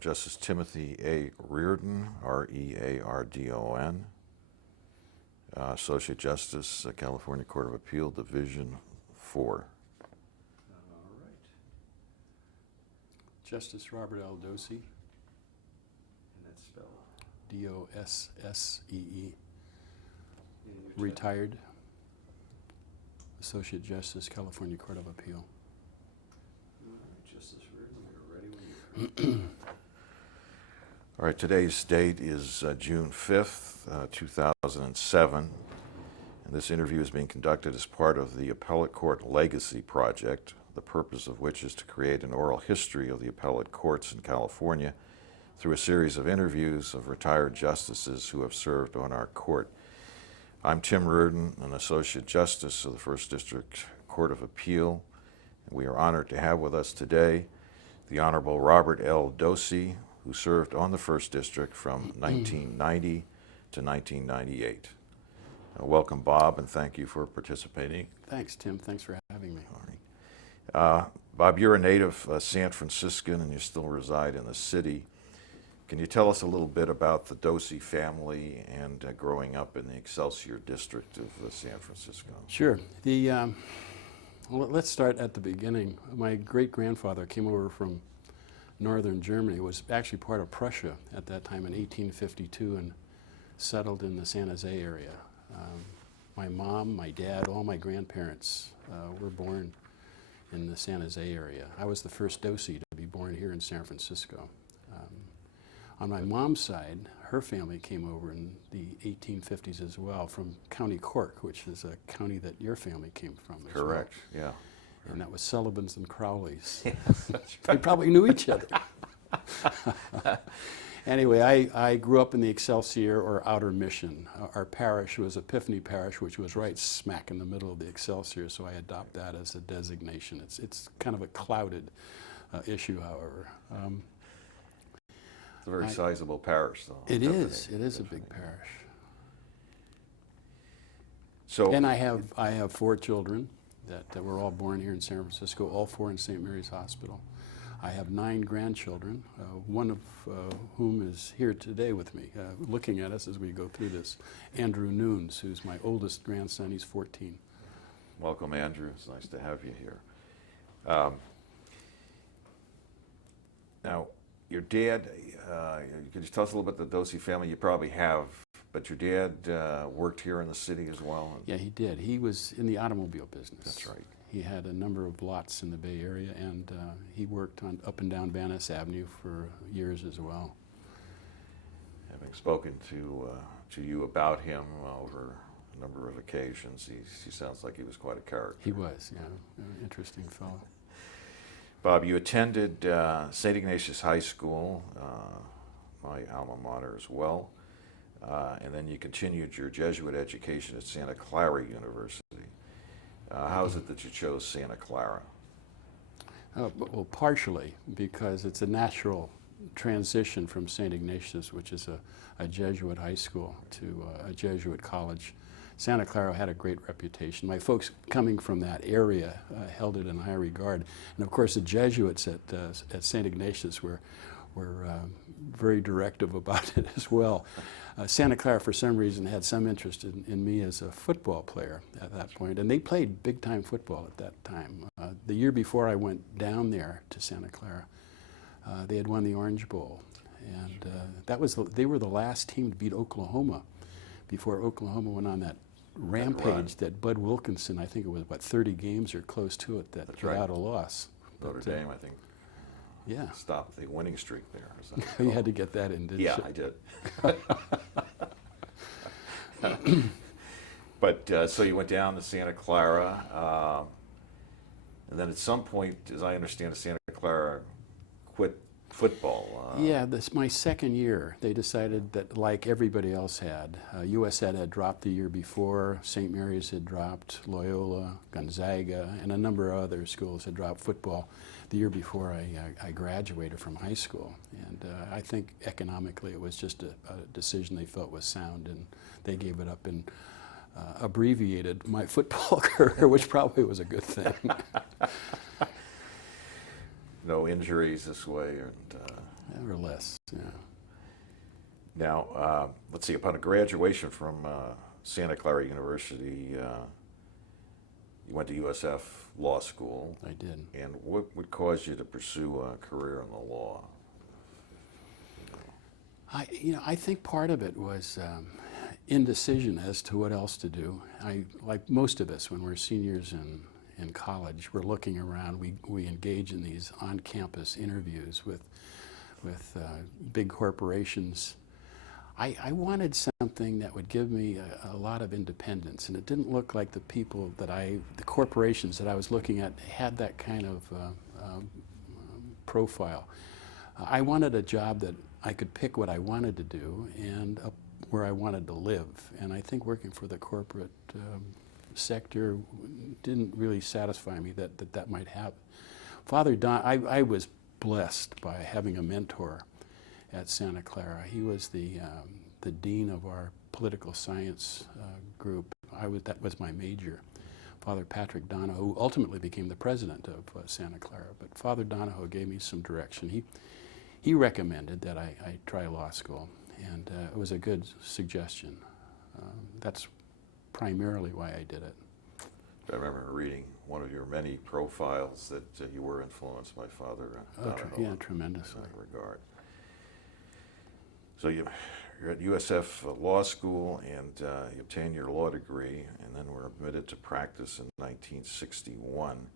Justice Timothy A. Reardon, R-E-A-R-D-O-N, Associate Justice, California Court of Appeal, Division 4. All right. Justice Robert L. Dossee. And that's spelled D-O-S-S-E-E. Retired. Associate Justice, California Court of Appeal. All right, Justice Reardon, we're ready when you're ready. All right, today's date is June 5th, 2007, and this interview is being conducted as part of the Appellate Court Legacy Project, the purpose of which is to create an oral history of the appellate courts in California through a series of interviews of retired justices who have served on our court. I'm Tim Reardon, an Associate Justice of the First District Court of Appeal, and we are honored to have with us today the Honorable Robert L. Dossee, who served on the First District from 1990 to 1998. Welcome, Bob, and thank you for participating. Thanks, Tim. Thanks for having me. All right. Bob, you're a native San Franciscan and you still reside in the city. Can you tell us a little bit about the Dossee family and growing up in the Excelsior district of San Francisco? Sure. Well, let's start at the beginning. My great-grandfather came over from northern Germany, was actually part of Prussia at that time in 1852 and settled in the San Jose area. My mom, my dad, all my grandparents were born in the San Jose area. I was the first Dossee to be born here in San Francisco. On my mom's side, her family came over in the 1850s as well from County Cork, which is a county that your family came from as Correct, well. Yeah. And that was Sullivans and Crowleys. Yes, They probably knew each other. Anyway, I grew up in the Excelsior or Outer Mission. Our parish was Epiphany Parish, which was right smack in the middle of the Excelsior, so I adopt that as a designation. It's kind of a clouded issue, however. It's a very sizable parish, though. It is a big parish. So, And I have 4 children that were all born here in San Francisco, all 4 in St. Mary's Hospital. I have 9 grandchildren, one of whom is here today with me, looking at us as we go through this. Andrew Nunes, who's my oldest grandson, he's 14. welcome, Andrew. It's nice to have you here. Now, your dad, could you tell us a little bit about the Dossee family? You probably have, but your dad worked here in the city as well? Yeah, he did. He was in the automobile business. That's right. He had a number of lots in the Bay Area, and he worked on up and down Van Ness Avenue for years as well. Having spoken to you about him over a number of occasions, he sounds like he was quite a character. He was, yeah, an interesting fellow. Bob, you attended St. Ignatius High School, my alma mater as well, and then you continued your Jesuit education at Santa Clara University. How is it that you chose Santa Clara? Well, partially because it's a natural transition from St. Ignatius, which is a Jesuit high school, to a Jesuit college. Santa Clara had a great reputation. My folks coming from that area held it in high regard. And of course the Jesuits at St. Ignatius were very directive about it as well. Santa Clara, for some reason, had some interest in me as a football player at that point, and they played big-time football at that time. The year before I went down there to Santa Clara, they had won the Orange Bowl, and they were the last team to beat Oklahoma before Oklahoma went on that rampage that Bud Wilkinson, I think it was, 30 games or close to it, that without a loss. Notre Dame, I think. Yeah. Stopped the winning streak there. You had to get that in, didn't you? Yeah, I did. But so you went down to Santa Clara, and then at some point, as I understand it, Santa Clara quit football. Yeah, my second year, they decided that, like everybody else had, USAD had dropped the year before, St. Mary's had dropped, Loyola, Gonzaga, and a number of other schools had dropped football the year before I graduated from high school. And I think economically it was just a decision they felt was sound, and they gave it up and abbreviated my football career, which probably was a good thing. No injuries this way? And, or less. Yeah. Now, let's see, upon graduation from Santa Clara University, you went to USF Law School. I did. And what would cause you to pursue a career in the law? I think part of it was indecision as to what else to do. Like most of us, when we're seniors in college, we're looking around. We engage in these on-campus interviews with big corporations. I wanted something that would give me a lot of independence, and it didn't look like the corporations that I was looking at had that kind of profile. I wanted a job that I could pick what I wanted to do and where I wanted to live. And I think working for the corporate sector didn't really satisfy me that might happen. Father Don, I was blessed by having a mentor at Santa Clara. He was the dean of our political science group. That was my major. Father Patrick Donahoe, who ultimately became the president of Santa Clara. But Father Donahoe gave me some direction. He recommended that I try law school, and it was a good suggestion. That's primarily why I did it. I remember reading one of your many profiles that you were influenced by Father Donahoe. Yeah, tremendously. In that regard. So you're at USF Law School, and you obtained your law degree, and then were admitted to practice in 1961.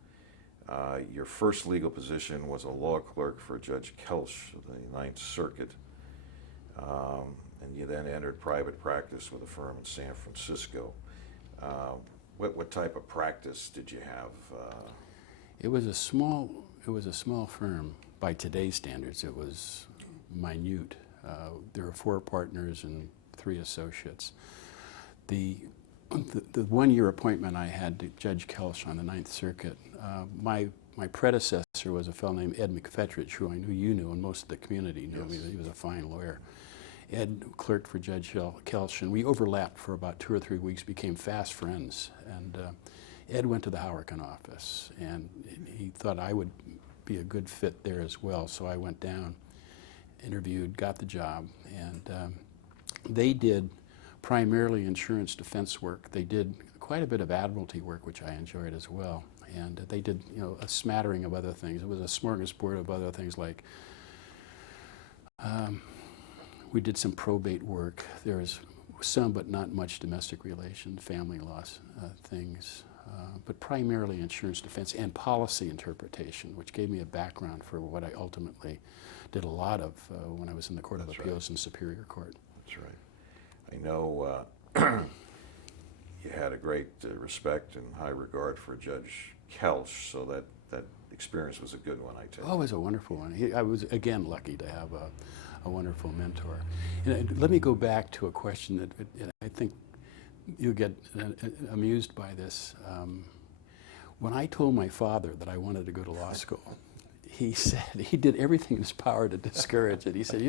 Your first legal position was a law clerk for Judge Kelch of the Ninth Circuit, and you then entered private practice with a firm in San Francisco. What type of practice did you have? It was a small firm. By today's standards, it was minute. There were 4 partners and 3 associates. The 1-year appointment I had to Judge Kelch on the Ninth Circuit, my predecessor was a fellow named Ed McFetridge, who I knew you knew and most of the community knew. Yes. He was a fine lawyer. Ed clerked for Judge Kelch, and we overlapped for about 2 or 3 weeks, became fast friends. And Ed went to the Howerton office, and he thought I would be a good fit there as well. So I went down, interviewed, got the job, and they did primarily insurance defense work. They did quite a bit of admiralty work, which I enjoyed as well. And they did, a smattering of other things. It was a smorgasbord of other things like we did some probate work. There was some, but not much, domestic relations, family law things, but primarily insurance defense and policy interpretation, which gave me a background for what I ultimately did a lot of when I was in the Court of Appeals and Superior Court. That's right. I know you had a great respect and high regard for Judge Kelch, so that experience was a good one, I take it. Oh, it was a wonderful one. I was, again, lucky to have a wonderful mentor. And let me go back to a question that I think you'll get amused by this. When I told my father that I wanted to go to law school, he said he did everything in his power to discourage it. He said,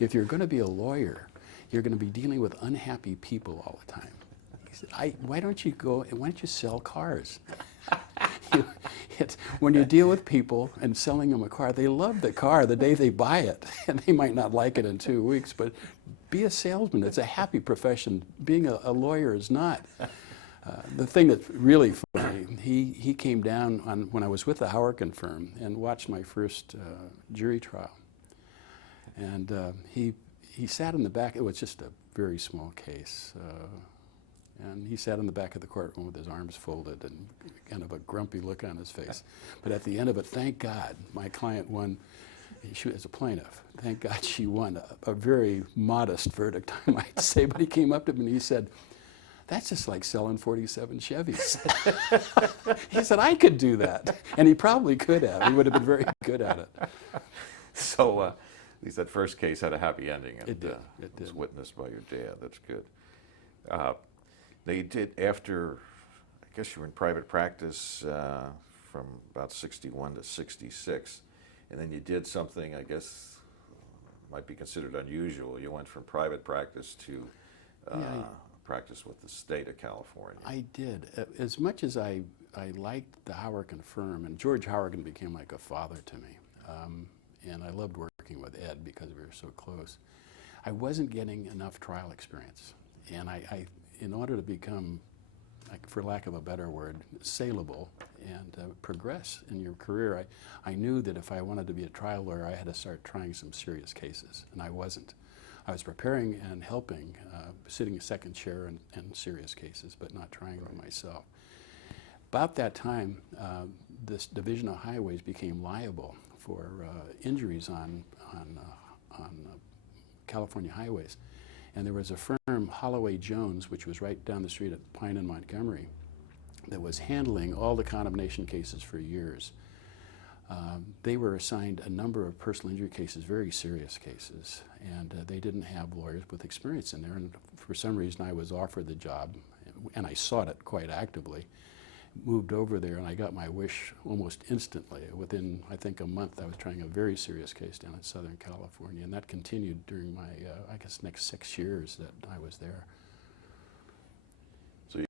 if you're going to be a lawyer, you're going to be dealing with unhappy people all the time. He said, why don't you sell cars? When you deal with people and selling them a car, they love the car the day they buy it, and they might not like it in 2 weeks, but be a salesman. It's a happy profession. Being a lawyer is not. The thing that's really funny, he came down when I was with the Howerton firm and watched my first jury trial. And he sat in the back. It was just a very small case. And he sat in the back of the courtroom with his arms folded and kind of a grumpy look on his face. But at the end of it, thank God, my client won. She was a plaintiff. Thank God she won a very modest verdict, I might say. But he came up to me and he said, "That's just like selling 47 Chevys." He said, "I could do that." And he probably could have. He would have been very good at it. So at least that first case had a happy ending. And, It did. It was witnessed by your dad. That's good. Now you did, after, I guess you were in private practice from about 61 to 66, and then you did something I guess might be considered unusual. You went from private practice to practice with the state of California. I did. As much as I liked the Howerton firm, and George Howerton became like a father to me, and I loved working with Ed because we were so close. I wasn't getting enough trial experience, and I in order to become, like, for lack of a better word, saleable and progress in your career, I knew that if I wanted to be a trial lawyer, I had to start trying some serious cases, and I wasn't. I was preparing and helping, sitting a second chair in serious cases, but not trying them myself. About that time, this Division of Highways became liable for injuries on California highways. And there was a firm, Holloway Jones, which was right down the street at Pine and Montgomery, that was handling all the condemnation cases for years. They were assigned a number of personal injury cases, very serious cases, and they didn't have lawyers with experience in there. And for some reason, I was offered the job, and I sought it quite actively. Moved over there, and I got my wish almost instantly. Within, I think, a month, I was trying a very serious case down in Southern California, and that continued during my, I guess, next 6 years that I was there. So you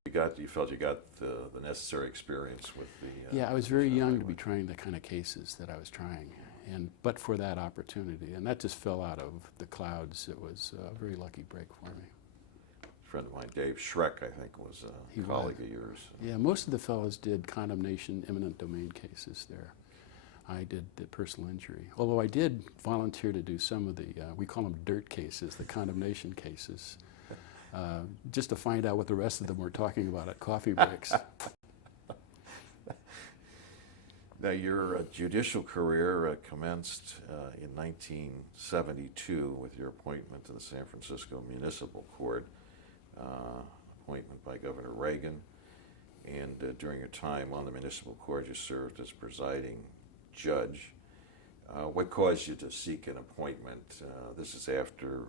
felt you got the necessary experience with the... Yeah, I was very young to be trying the kind of cases that I was trying, but for that opportunity, and that just fell out of the clouds. It was a very lucky break for me. A friend of mine, Dave Schreck, I think, was a colleague of yours. Yeah, most of the fellows did condemnation, eminent domain cases there. I did the personal injury, although I did volunteer to do some of the, we call them dirt cases, the condemnation cases, just to find out what the rest of them were talking about at coffee breaks. Now, your judicial career commenced in 1972 with your appointment to the San Francisco Municipal Court, appointment by Governor Reagan, and during your time on the municipal court, you served as presiding judge. What caused you to seek an appointment? This is after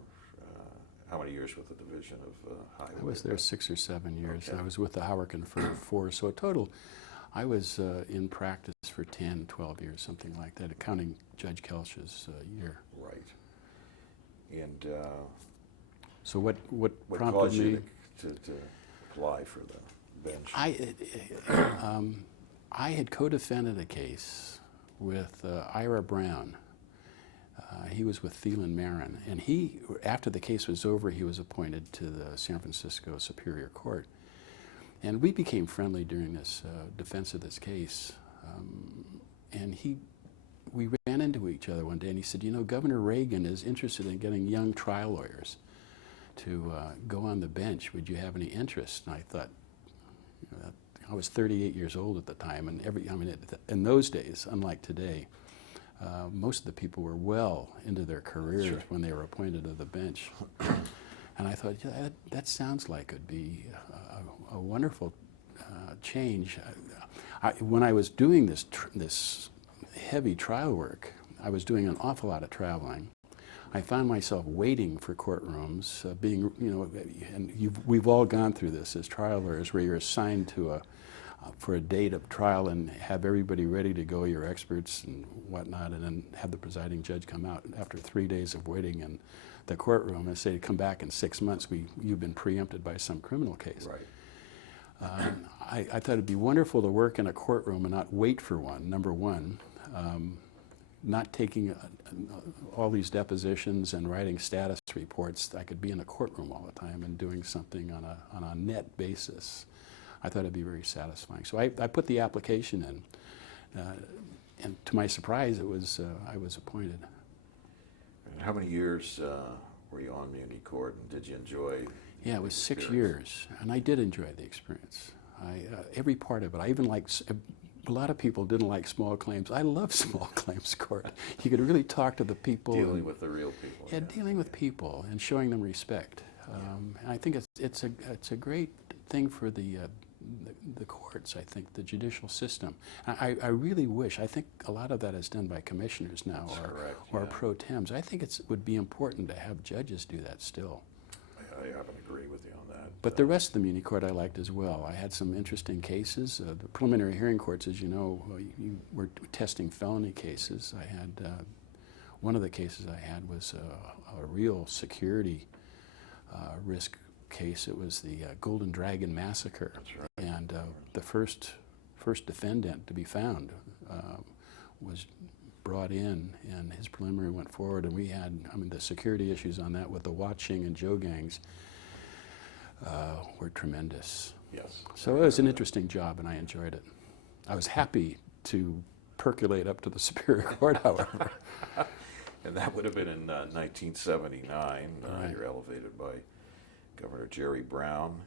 how many years with the Division of Highway? I was there 6 or 7 years. Okay. And I was with the Howerton for 4, so a total, I was in practice for 10, 12 years, something like that, counting Judge Kelch's year. Right. And so what prompted caused me you to apply for the bench? I had co-defended a case with Ira Brown. He was with Thielen Marin, and after the case was over, he was appointed to the San Francisco Superior Court. And we became friendly during this defense of this case. And we ran into each other one day, and he said, you know, Governor Reagan is interested in getting young trial lawyers to go on the bench. Would you have any interest? And I thought, you know, I was 38 years old at the time, and in those days, unlike today, most of the people were well into their careers Sure. when they were appointed to the bench. And I thought, yeah, that sounds like it'd be a wonderful change. When I was doing this heavy trial work, I was doing an awful lot of traveling. I found myself waiting for courtrooms, being, you know, and we've all gone through this as trial lawyers, where you're assigned to for a date of trial and have everybody ready to go, your experts and whatnot, and then have the presiding judge come out after 3 days of waiting in the courtroom and say, come back in 6 months, you've been preempted by some criminal case. Right. I thought it'd be wonderful to work in a courtroom and not wait for one, number one. Not taking all these depositions and writing status reports. I could be in a courtroom all the time and doing something on a net basis. I thought it'd be very satisfying. So I put the application in, and to my surprise, I was appointed. And how many years were you on Muni Court, and did you enjoy? Yeah, it was 6 years, and I did enjoy the experience. Every part of it. I even liked. A lot of people didn't like small claims. I love small claims court. You could really talk to the people. Dealing with the real people. Yeah, dealing with people and showing them respect. And I think it's a great thing for the courts. I think the judicial system. I really wish. I think a lot of that is done by commissioners now, or pro tems. I think it would be important to have judges do that still. I happen to agree with you on that. But the rest of the Muni Court I liked as well. I had some interesting cases. The preliminary hearing courts, as you know, you were testing felony cases. I had one of the cases I had was a real security risk case. It was the Golden Dragon Massacre. That's right. And the first defendant to be found was brought in, and his preliminary went forward, and we had, I mean, the security issues on that with the watching and Joe gangs were tremendous. Yes. So it was an interesting job, and I enjoyed it. I was happy to percolate up to the Superior Court, however. And that would have been in 1979. Right. You're elevated by Governor Jerry Brown.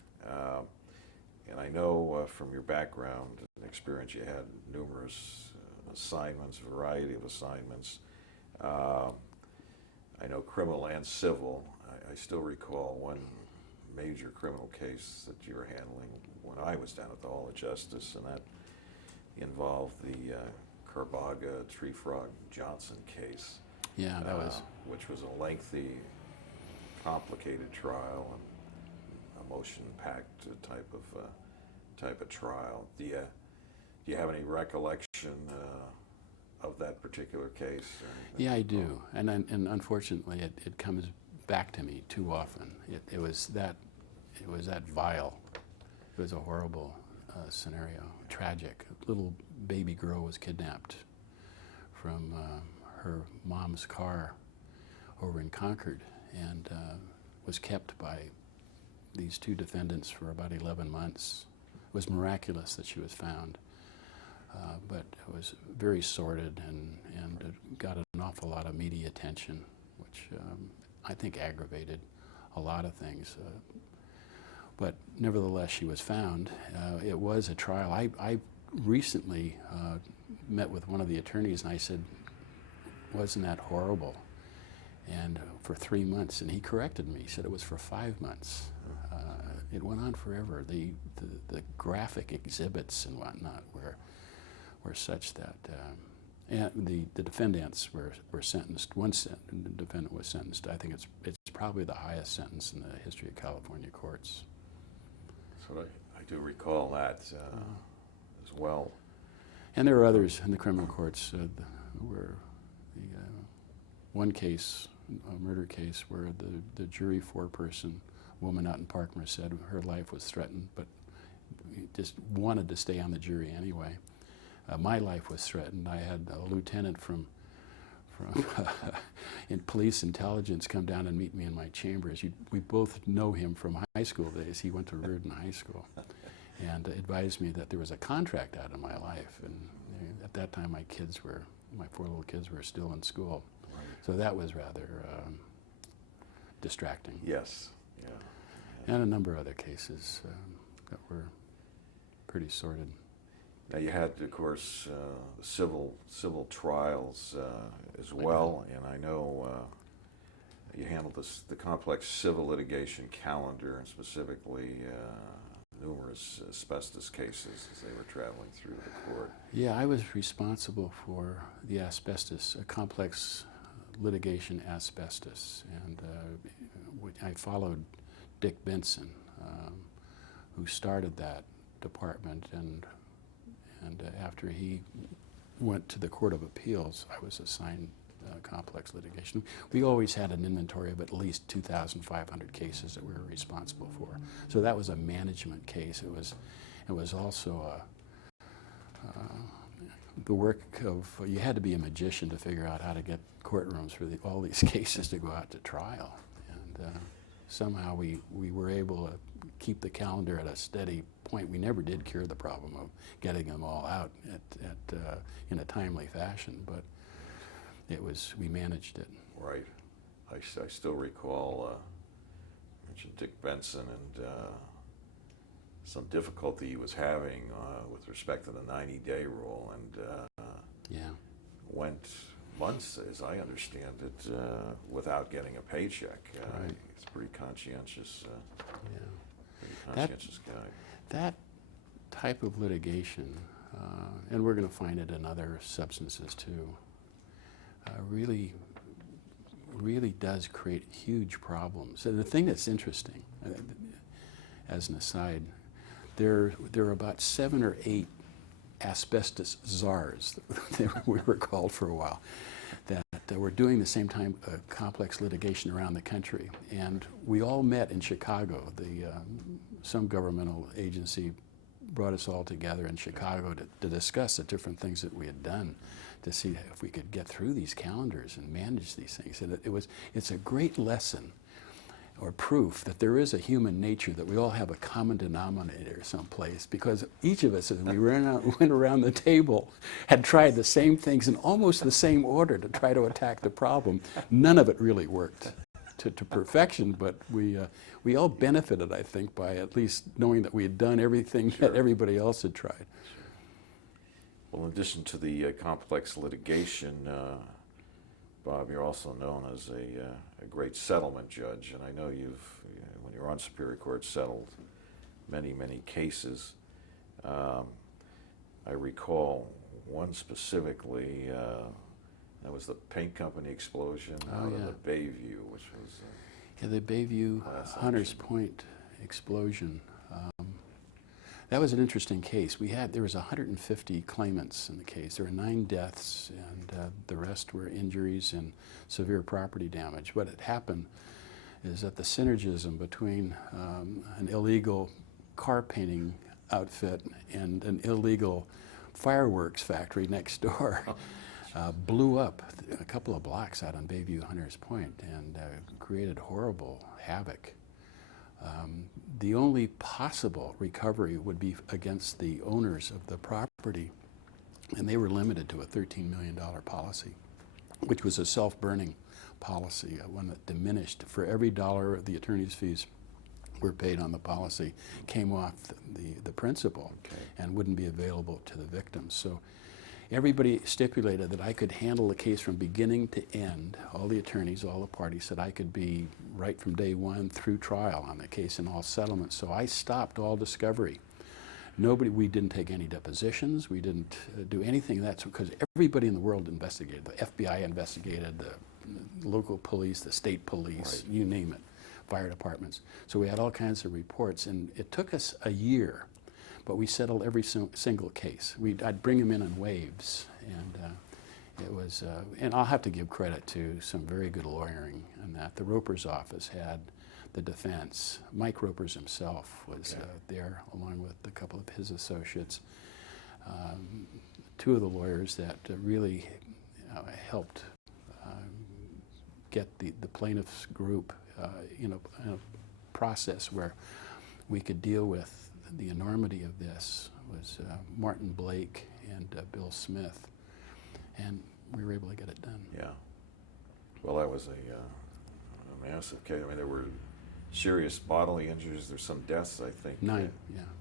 And I know from your background and experience you had numerous assignments, variety of assignments. I know criminal and civil. I still recall one major criminal case that you were handling when I was down at the Hall of Justice, and that involved the Carbaga Tree Frog Johnson case. Yeah, that was. Which was a lengthy, complicated trial and emotion-packed type of trial. Do you have any recollection of that particular case? Yeah, I do, and unfortunately, it comes back to me too often. It was that vile. It was a horrible scenario, tragic. A little baby girl was kidnapped from her mom's car over in Concord, and was kept by these two defendants for about 11 months. It was miraculous that she was found, but it was very sordid and it got an awful lot of media attention, which I think aggravated a lot of things. But nevertheless, she was found. It was a trial. I recently met with one of the attorneys, and I said, "Wasn't that horrible?" And for 3 months, and he corrected me. He said it was for 5 months. It went on forever. The graphic exhibits and whatnot were such that and the defendants were sentenced. One defendant was sentenced. I think it's probably the highest sentence in the history of California courts. So I do recall that as well. And there are others in the criminal courts where one case, a murder case, where the jury foreperson woman out in Parkmer said her life was threatened, but just wanted to stay on the jury anyway. My life was threatened. I had a lieutenant from in police intelligence come down and meet me in my chambers. We both know him from high school days. He went to Reardon High School and advised me that there was a contract out in my life. And at that time, my 4 little kids were still in school. Right. So that was rather distracting. Yes. Yeah. And a number of other cases that were pretty sordid. Now you had, of course, civil trials as well, and I know you handled the complex civil litigation calendar, and specifically numerous asbestos cases as they were traveling through the court. Yeah, I was responsible for the asbestos, a complex litigation asbestos, and I followed Dick Benson, who started that department, and after he went to the Court of Appeals, I was assigned complex litigation. We always had an inventory of at least 2,500 cases that we were responsible for. So that was a management case. It was also the work of, you had to be a magician to figure out how to get courtrooms for all these cases to go out to trial. And somehow we were able to keep the calendar at a steady point. We never did cure the problem of getting them all out in a timely fashion, but we managed it. Right. I still recall, mentioned Dick Benson and some difficulty he was having with respect to the 90-day rule, and Yeah. went months, as I understand it, without getting a paycheck. Right. He's a pretty conscientious, Yeah. guy. That type of litigation, and we're going to find it in other substances too, really does create huge problems. And the thing that's interesting, as an aside, there are about 7 or 8 asbestos czars, we were called for a while, that were doing the same time complex litigation around the country. And we all met in Chicago. Some governmental agency brought us all together in Chicago to discuss the different things that we had done to see if we could get through these calendars and manage these things. And it's a great lesson or proof that there is a human nature, that we all have a common denominator someplace, because each of us, as we went around the table, had tried the same things in almost the same order to try to attack the problem. None of it really worked to perfection, but we all benefited, I think, by at least knowing that we had done everything that everybody else had tried. Well, in addition to the complex litigation, Bob, you're also known as a great settlement judge, and I know when you were on Superior Court, settled many, many cases. I recall one specifically, that was the paint company explosion out of the Bayview, which was the Bayview Hunters Point explosion. That was an interesting case. There was 150 claimants in the case. There were 9 deaths, and the rest were injuries and severe property damage. What had happened is that the synergism between an illegal car painting outfit and an illegal fireworks factory next door blew up a couple of blocks out on Bayview Hunters Point and created horrible havoc. The only possible recovery would be against the owners of the property, and they were limited to a $13 million policy, which was a self-burning policy, one that diminished. For every dollar of the attorney's fees were paid on the policy, came off the principal and wouldn't be available to the victims. So everybody stipulated that I could handle the case from beginning to end. All the attorneys, all the parties said I could be right from day one through trial on the case and all settlements. So I stopped all discovery. We didn't take any depositions. We didn't do anything of that, because everybody in the world investigated. The FBI investigated, the local police, the state police, you name it, fire departments. So we had all kinds of reports, and it took us a year. But we settled every single case. I'd bring them in waves, and it was. And I'll have to give credit to some very good lawyering in that. The Roper's office had the defense. Mike Roper's himself was there, along with a couple of his associates. 2 of the lawyers that really helped get the plaintiffs group in a process where we could deal with the enormity of this was Martin Blake and Bill Smith, and we were able to get it done. Yeah. Well, that was a massive case. I mean, there were serious bodily injuries. There's some deaths, I think. 9,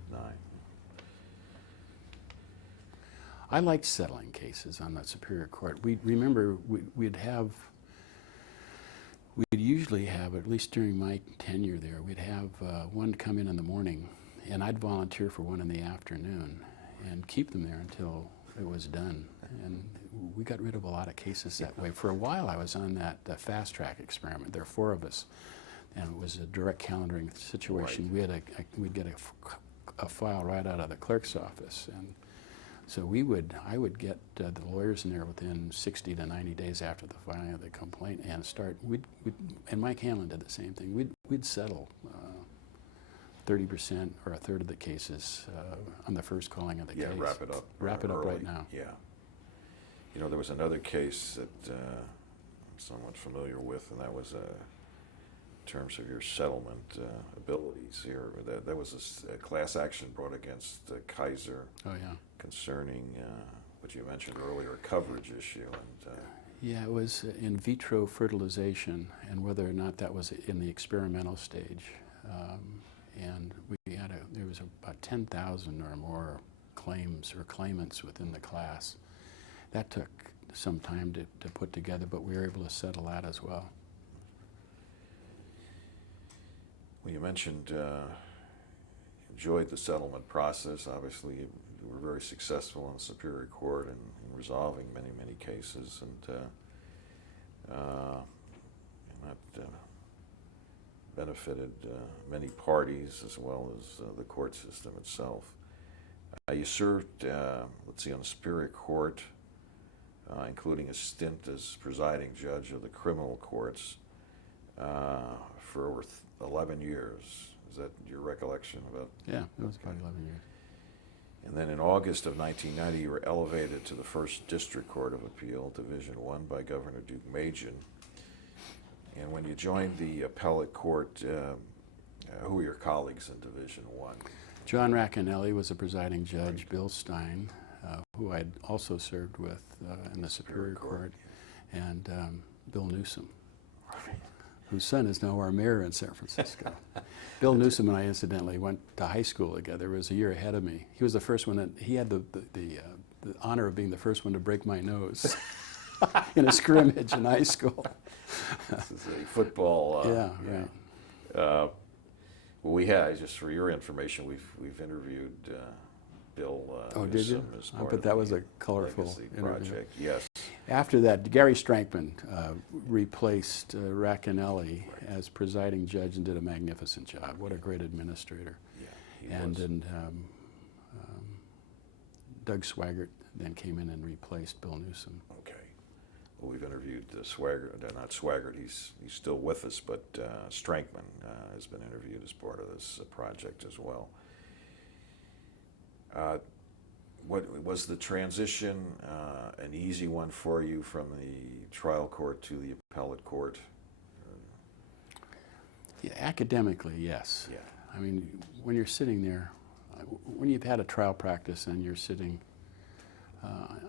9. I liked settling cases on the Superior Court. We'd usually have, at least during my tenure there, we'd have one come in the morning, and I'd volunteer for one in the afternoon and keep them there until it was done. And we got rid of a lot of cases that way. For a while, I was on that fast track experiment. There were 4 of us, and it was a direct calendaring situation. We'd get a file right out of the clerk's office, and so I would get the lawyers in there within 60 to 90 days after the filing of the complaint and start. And Mike Hanlon did the same thing. We'd settle 30% or a third of the cases on the first calling of the case. Yeah, wrap it up. Wrap it up early. right now. Yeah. You know, there was another case that I'm somewhat familiar with, and that was in terms of your settlement abilities here. That was a class action brought against Kaiser. Oh, yeah. Concerning what you mentioned earlier, a coverage issue. And yeah, it was in vitro fertilization, and whether or not that was in the experimental stage. And there was about 10,000 or more claims or claimants within the class. That took some time to put together, but we were able to settle that as well. Well, you mentioned enjoyed the settlement process. Obviously, you were very successful in the Superior Court in resolving many, many cases, and that benefited many parties as well as the court system itself. You served, let's see, on the Superior Court, including a stint as presiding judge of the criminal courts for over 11 years. Is that your recollection about? Yeah, it was about 11 years. And then in August of 1990, you were elevated to the First District Court of Appeal, Division I, by Governor Duke Majan. And when you joined the appellate court, who were your colleagues in Division I? John Racanelli was the presiding judge. Bill Stein, who I'd also served with in the Superior Court, and Bill Newsom, whose son is now our mayor in San Francisco. Bill Newsom and I incidentally went to high school together. He was a year ahead of me. He was the first one he had the honor of being the first one to break my nose in a scrimmage in high school. This is a football. Yeah, right. Well, we had, just for your information, we've interviewed Bill Oh, did you? Newsom as part But of that the was a colorful Legacy interview. project. Yes. After that, Gary Strankman replaced Racanelli as presiding judge and did a magnificent job. What a great administrator. Yeah, he And was. then Doug Swaggart then came in and replaced Bill Newsom. Okay. Well, we've interviewed Swaggart, not Swaggart, he's still with us, but Strankman has been interviewed as part of this project as well. What was the transition an easy one for you from the trial court to the appellate court? Yeah, academically, yes. Yeah. I mean, when you're sitting there, when you've had a trial practice and you're sitting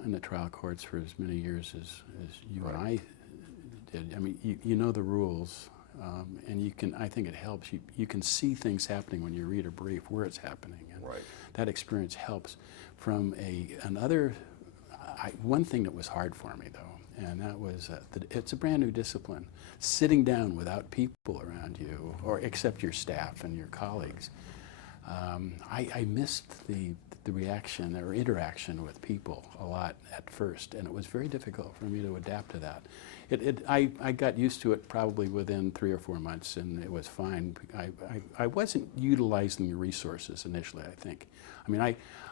in the trial courts for as many years as you and I did, I mean, you know the rules, and you can, I think it helps. You can see things happening when you read a brief, where it's happening. And Right. that experience helps. From one thing that was hard for me, though, and that was it's a brand new discipline. Sitting down without people around you, or except your staff and your colleagues. I missed the reaction or interaction with people a lot at first, and it was very difficult for me to adapt to that. I got used to it probably within 3 or 4 months, and it was fine. I wasn't utilizing the resources initially, I think. I mean,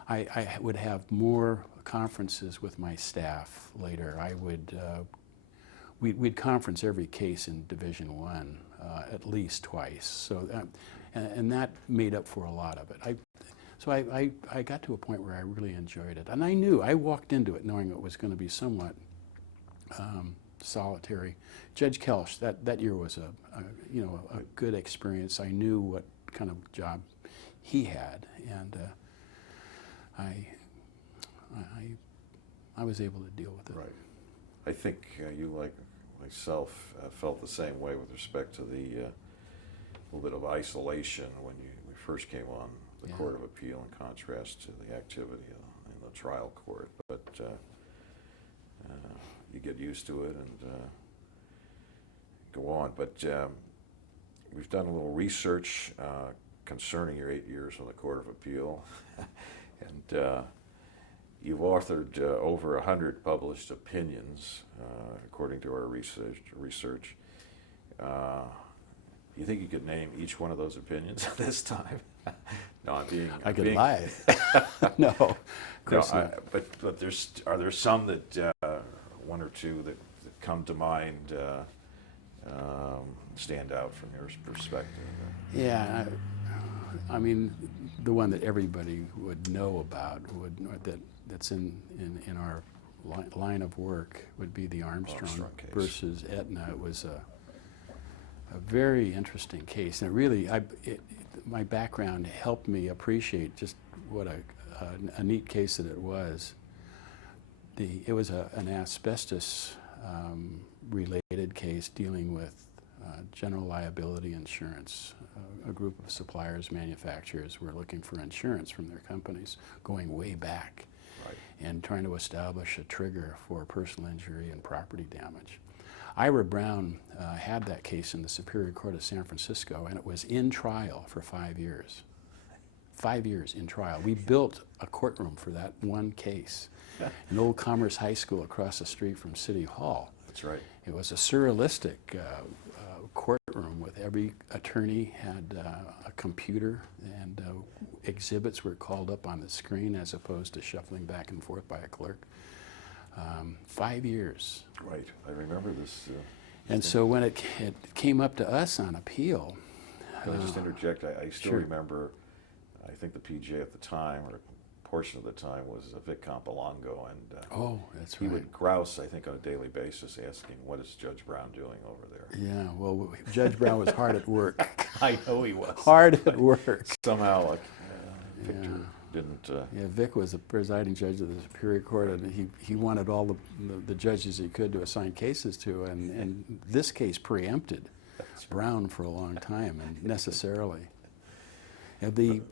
I would have more conferences with my staff later. We'd conference every case in Division I at least twice. So, and that made up for a lot of it. So I got to a point where I really enjoyed it, and I walked into it knowing it was going to be somewhat solitary. Judge Kelsch, that year was a good experience. I knew what kind of job he had, and I was able to deal with it. Right. I think you, like myself, felt the same way with respect to the little bit of isolation when you first came on the Court of Appeal, in contrast to the activity in the trial court. But you get used to it and go on. But we've done a little research concerning your 8 years on the Court of Appeal, and you've authored over 100 published opinions, according to our research. You think you could name each one of those opinions at this time? No, I could lie. No, of course not. But are there some that one or two that come to mind, stand out from your perspective? Yeah, I mean, the one that everybody would know about that's in our line of work would be the Armstrong case versus Aetna. It was a very interesting case, and really, my background helped me appreciate just what a neat case that it was. It was an asbestos related case dealing with general liability insurance. A group of suppliers, manufacturers were looking for insurance from their companies going way back, Right. and trying to establish a trigger for personal injury and property damage. Ira Brown had that case in the Superior Court of San Francisco, and it was in trial for 5 years. 5 years in trial. We built a courtroom for that one case in Old Commerce High School across the street from City Hall. That's right. It was a surrealistic courtroom with every attorney had a computer, and exhibits were called up on the screen as opposed to shuffling back and forth by a clerk. 5 years. Right. I remember this. And so when it came up to us on appeal. Can I just interject? I still Sure. remember, I think the PJ at the time, or portion of the time was Vic Campolongo, and Oh, that's he right. would grouse, I think, on a daily basis, asking, "What is Judge Brown doing over there?" Yeah, well, Judge Brown was hard at work. I know he was. Hard at work. Somehow, like, Victor Yeah. didn't. Yeah, Vic was the presiding judge of the Superior Court, and he wanted all the judges he could to assign cases to, and this case preempted Brown for a long time, and necessarily. And the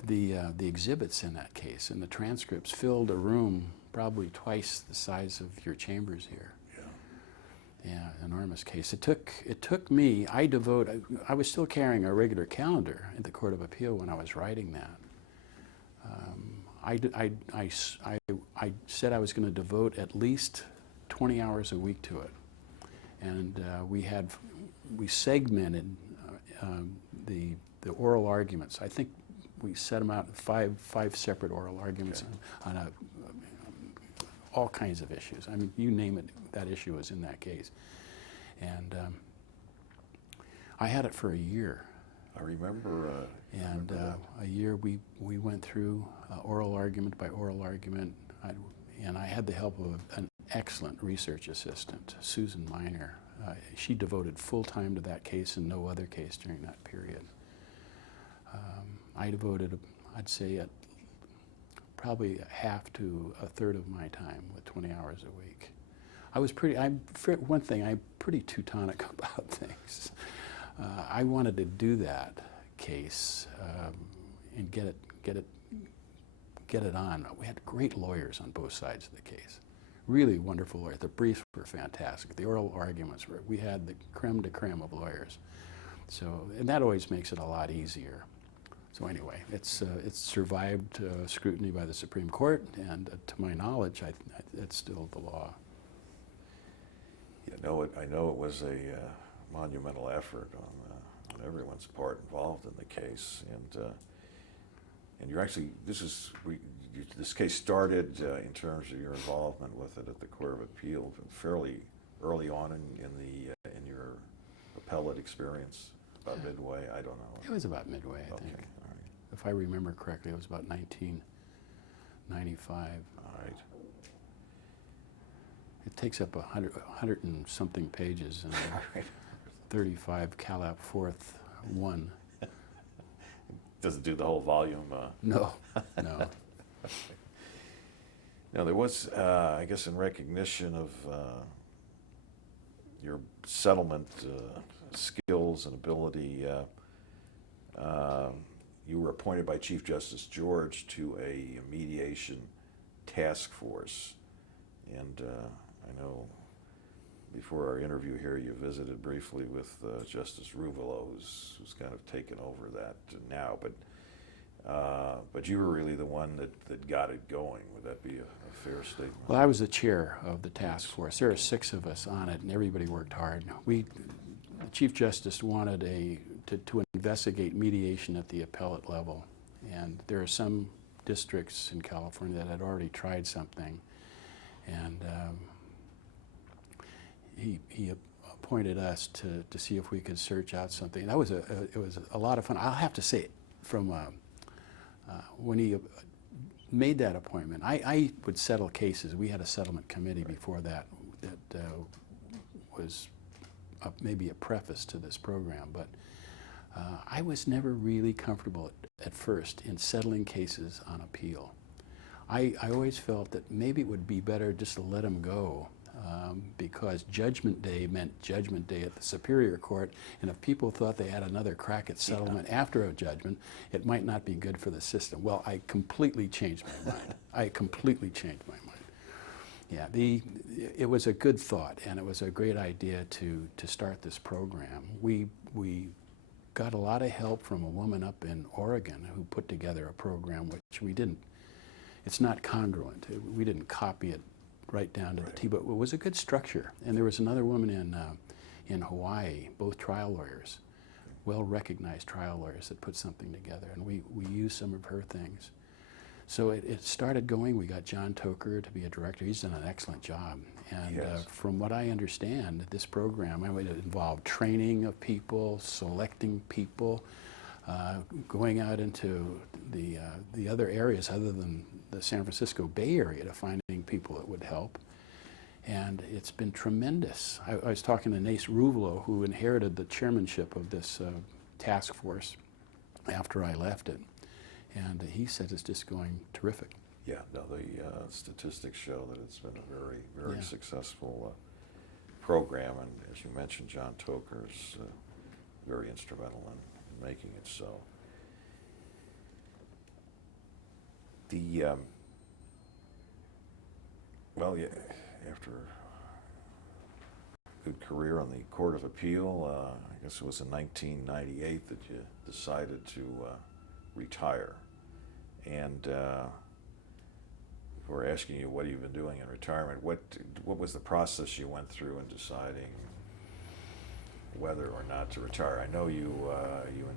exhibits in that case and the transcripts filled a room probably twice the size of your chambers here. Yeah, enormous case. It took me. I was still carrying a regular calendar at the Court of Appeal when I was writing that. I said I was going to devote at least 20 hours a week to it, and we segmented the oral arguments. I think we set them out in five separate oral arguments on all kinds of issues. I mean, you name it, that issue was in that case. And I had it for a year. I remember. And a year we went through oral argument by oral argument, and I had the help of an excellent research assistant, Susan Miner. She devoted full time to that case and no other case during that period. I devoted, I'd say, probably half to a third of my time with 20 hours a week. One thing, I'm pretty Teutonic about things. I wanted to do that case and get it on. We had great lawyers on both sides of the case. Really wonderful lawyers. The briefs were fantastic. The oral arguments we had the creme de creme of lawyers. So, and that always makes it a lot easier. So anyway, it's survived scrutiny by the Supreme Court, and to my knowledge, it's still the law. I know it was a monumental effort on everyone's part involved in the case, and you're actually this case started in terms of your involvement with it at the Court of Appeal fairly early on in your appellate experience, about midway. I don't know. It was about midway, I think. All right. If I remember correctly, it was about 1995. All right. It takes up 100 and something pages, and Right. 35 Calap 4th 1. Doesn't do the whole volume. No, no. Now there was, I guess, in recognition of your settlement skills and ability, you were appointed by Chief Justice George to a mediation task force, and I know before our interview here you visited briefly with Justice Ruvalo, who's kind of taken over that now, but you were really the one that got it going. Would that be a fair statement? Well, I was the chair of the task force. There are 6 of us on it, and everybody worked hard. The Chief Justice wanted to investigate mediation at the appellate level, and there are some districts in California that had already tried something, and he appointed us to see if we could search out something. It was a lot of fun. I'll have to say, from when he made that appointment, I would settle cases. We had a settlement committee before that was maybe a preface to this program, but I was never really comfortable at first in settling cases on appeal. I always felt that maybe it would be better just to let them go, because Judgment Day meant Judgment Day at the Superior Court, and if people thought they had another crack at settlement after a judgment, it might not be good for the system. Well, I completely changed my mind. I completely changed my mind. Yeah, it was a good thought, and it was a great idea to start this program. We got a lot of help from a woman up in Oregon who put together a program which we didn't. It's not congruent. We didn't copy it right down to the T, but it was a good structure. And there was another woman in Hawaii, both trial lawyers, well-recognized trial lawyers, that put something together, and we used some of her things. So it started going. We got John Toker to be a director. He's done an excellent job. And Yes. From what I understand, this program, it involved training of people, selecting people, going out into the other areas other than the San Francisco Bay Area to finding people that would help. And it's been tremendous. I was talking to Nace Ruvolo, who inherited the chairmanship of this task force after I left it. And he said it's just going terrific. Yeah, no, the statistics show that it's been a very, very successful program, and as you mentioned, John Toker's very instrumental in making it so. Well, yeah, after a good career on the Court of Appeal, I guess it was in 1998 that you decided to retire. And we're asking you, what have you been doing in retirement? What was the process you went through in deciding whether or not to retire? I know you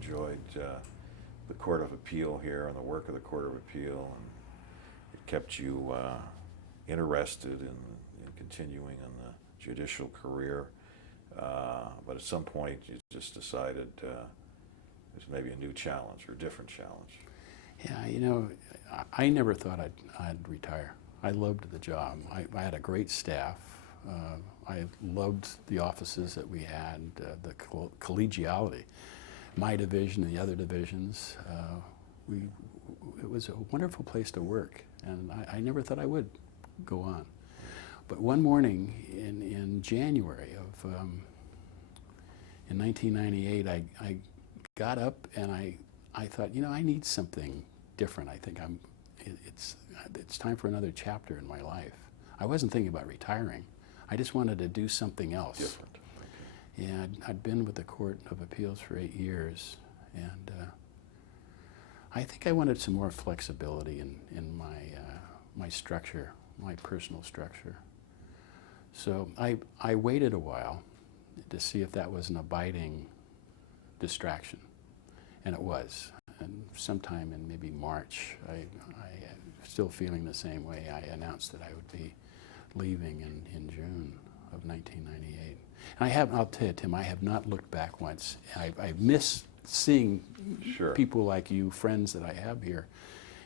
enjoyed the Court of Appeal here and the work of the Court of Appeal, and it kept you interested in continuing in the judicial career. But at some point, you just decided there's maybe a new challenge or a different challenge. Yeah, you know, I never thought I'd retire. I loved the job. I had a great staff. I loved the offices that we had, the collegiality. My division and the other divisions, it was a wonderful place to work, and I never thought I would go on. But one morning in January of in 1998, I got up and I thought, you know, I need something different. I think it's time for another chapter in my life. I wasn't thinking about retiring. I just wanted to do something else. Different. Okay. Yeah, I'd been with the Court of Appeals for 8 years, and I think I wanted some more flexibility in my structure, my personal structure. So I waited a while to see if that was an abiding distraction, and it was. And sometime in maybe March, I still feeling the same way, I announced that I would be leaving in June of 1998. And I'll tell you, Tim, I have not looked back once. I miss seeing people like you, friends that I have here,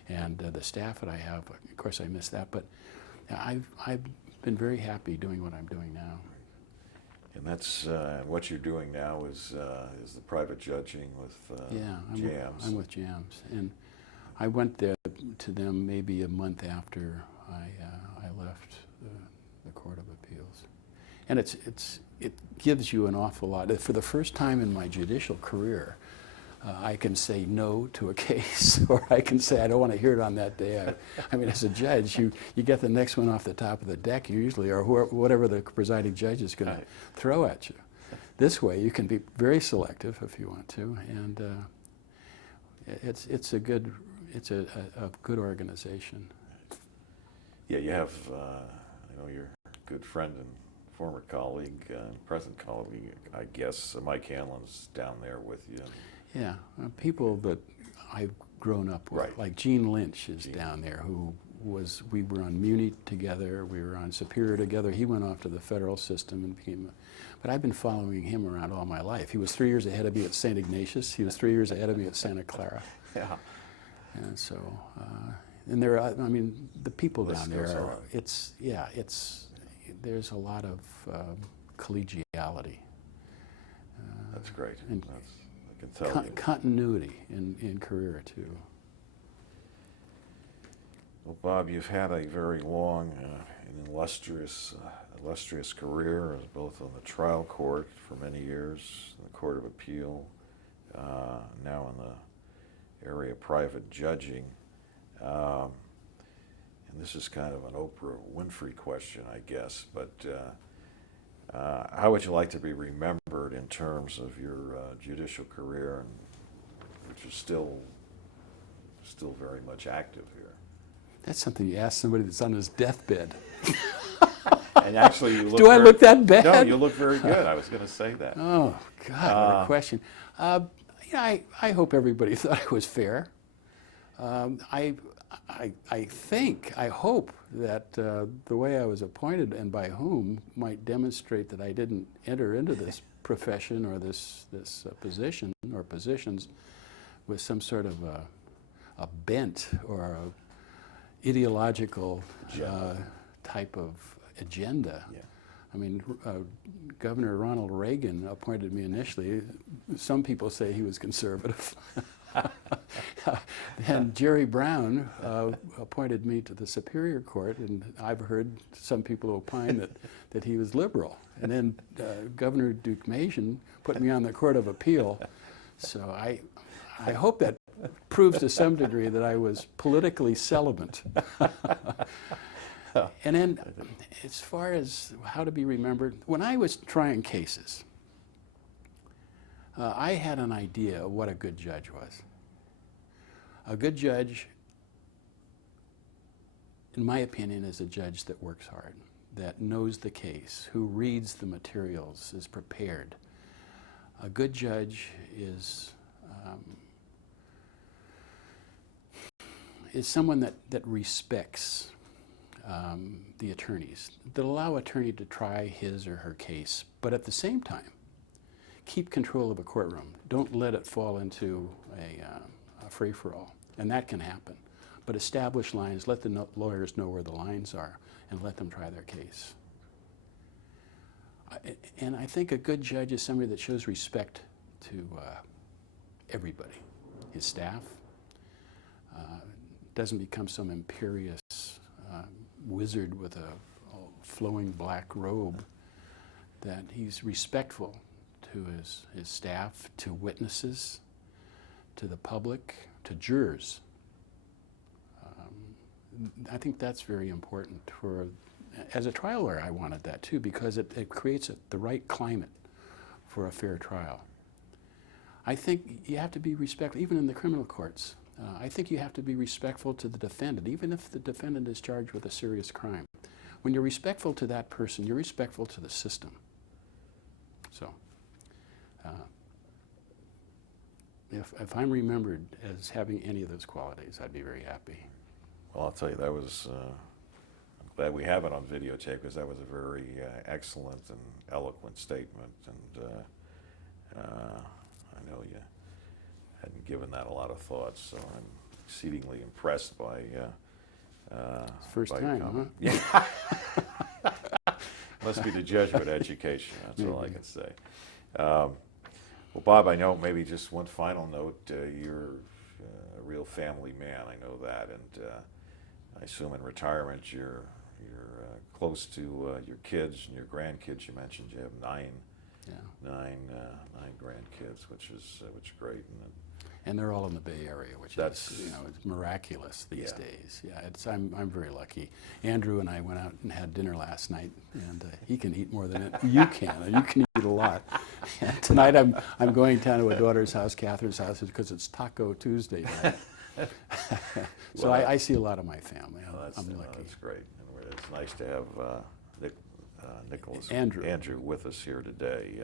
and the staff that I have. Of course, I miss that, but I've been very happy doing what I'm doing now. And that's what you're doing now is the private judging with JAMS. I'm with JAMS, and I went there to them maybe a month after I left the Court of Appeals, and it gives you an awful lot. For the first time in my judicial career, I can say no to a case, or I can say I don't want to hear it on that day. I mean, as a judge, you get the next one off the top of the deck usually, or whatever the presiding judge is going to throw at you. This way, you can be very selective if you want to, and it's a good organization. Yeah, you have your good friend and former colleague, present colleague, I guess, Mike Hanlon's down there with you. Yeah, people that I've grown up with, like Gene Lynch is down there, we were on Muni together, we were on Superior together. He went off to the federal system and became but I've been following him around all my life. He was 3 years ahead of me at St. Ignatius. He was 3 years ahead of me at Santa Clara. Yeah. And so, and there are, I mean, the people down there, there's a lot of collegiality. That's great. And I can tell you. Continuity in career, too. Well, Bob, you've had a very long and illustrious career, both on the trial court for many years, the Court of Appeal, now in the area of private judging. And this is kind of an Oprah Winfrey question, I guess, but how would you like to be remembered in terms of your judicial career, which is still very much active here? That's something you ask somebody that's on his deathbed. And actually, you look. Do I look that bad? No, you look very good. I was going to say that. Oh God, what a question. I hope everybody thought I was fair. I hope that the way I was appointed and by whom might demonstrate that I didn't enter into this profession or this position or positions with some sort of a bent or a ideological type of agenda. Yeah. I mean, Governor Ronald Reagan appointed me initially. Some people say he was conservative. And Jerry Brown appointed me to the Superior Court, and I've heard some people opine that he was liberal. And then Governor Duke Mason put me on the Court of Appeal. So I hope that proves to some degree that I was politically celibate. And then, as far as how to be remembered, when I was trying cases, I had an idea of what a good judge was. A good judge, in my opinion, is a judge that works hard, that knows the case, who reads the materials, is prepared. A good judge is someone that respects the attorneys, that allow an attorney to try his or her case, but at the same time, keep control of a courtroom. Don't let it fall into a free-for-all, and that can happen. But establish lines, let the lawyers know where the lines are, and let them try their case. And I think a good judge is somebody that shows respect to everybody, his staff, doesn't become some imperious wizard with a flowing black robe, that he's respectful to his staff, to witnesses, to the public, to jurors. I think that's very important. As a trial lawyer, I wanted that too, because it creates the right climate for a fair trial. I think you have to be respectful, even in the criminal courts. I think you have to be respectful to the defendant, even if the defendant is charged with a serious crime. When you're respectful to that person, you're respectful to the system. So, if I'm remembered as having any of those qualities, I'd be very happy. Well, I'll tell you, that was, I'm glad we have it on videotape, because that was a very excellent and eloquent statement. And I know you hadn't given that a lot of thought, so I'm exceedingly impressed by First by time, your huh? comment. Yeah. Must be the Jesuit education, that's all I can say. Well, Bob, I know maybe just one final note, you're a real family man, I know that, and I assume in retirement you're close to your kids and your grandkids. You mentioned you have nine grandkids, which is great. And they're all in the Bay Area, which is, it's miraculous these days. Yeah, I'm very lucky. Andrew and I went out and had dinner last night, and he can eat more than you can. And you can eat a lot. And tonight I'm going down to a daughter's house, Catherine's house, because it's Taco Tuesday night. So Well, I see a lot of my family. I'm lucky. That's great. And it's nice to have Nicholas Andrew with us here today.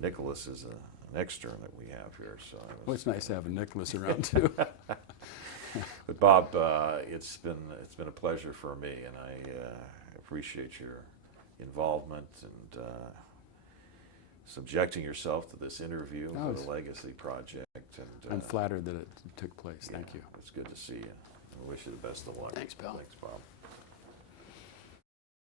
Nicholas is an extern that we have here. So well, it's nice to have a Nicholas around too. But Bob, it's been a pleasure for me, and I appreciate your involvement and subjecting yourself to this interview for the Legacy Project. And I'm flattered that it took place. Thank you. It's good to see you. I wish you the best of luck. Thanks, pal. Thanks, Bob.